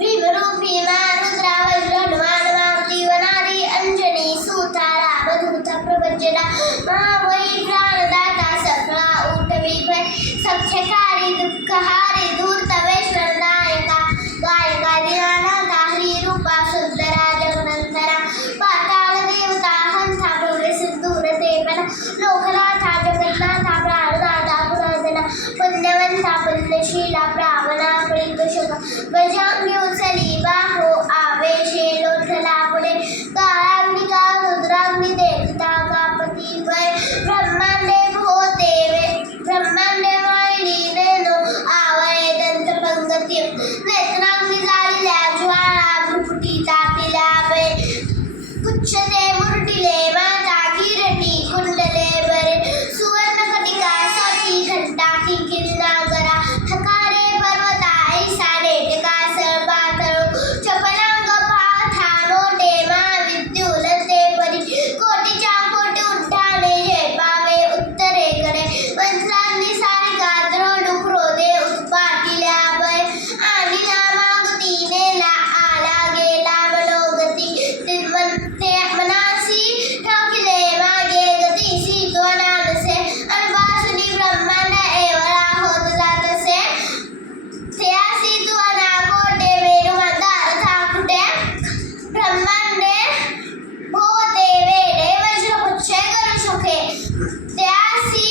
भीमरूपी रुद्रा वज्रहनुमान मारुती वनारी अंजनी सूता रामदूता प्रभंजना महाबळी प्राणदाता सकळा उठवी भय सख्यकारी दुःखहारी धूर्त वैष्णवनायका गायका दीनानाथा हरिरूपा सुंदरा जगनंतरा पाताळ देवता हंता प्रभे सिंधूर देवना लोकनाथा जगन्नाथा प्राणदाता पुरातना पुण्यवंता पुण्यशीला ब्राह्मणा परितोषक गजांगी उचली बाहो आवेशे लोटला पुढे काळाग्निका रुद्राग्नी देखता कापती भय ब्रह्मांडे भोते ब्रह्मांडे वाहिनी नेनो आवळे दंत पंगती नेत्राग्नी झालेल्या ज्वाळा भ्रुकुटी तातिल्या भय पुच्छते मुरटिले माता किरटी कुंडले बरे सुवर्ण कटिका सती घंटा किंकिणीनागरा ठकारे पर्वता ऐसाडे टिकासळ पातळ चपलांग पाथा नोटे महाविद्युलते परी कोटीच्या कोटी उड्डाणे झेपावे उत्तरेकडे वंत्रांनी सारिका द्रोणू क्रोधे उत्पाटिल्या भय आणि मागती नेला आला गेला मनोगती ते मनासी ठाकिले मागे गतीशी त्वनानसे अनबासुनी ब्रह्मांड एवढा होत जातसे त्यासी त्वना कोटे वेणू मंदार थाकुटे ब्रह्मांडे भोते वेडे वज्रपुच्छे करू सुखे त्यासी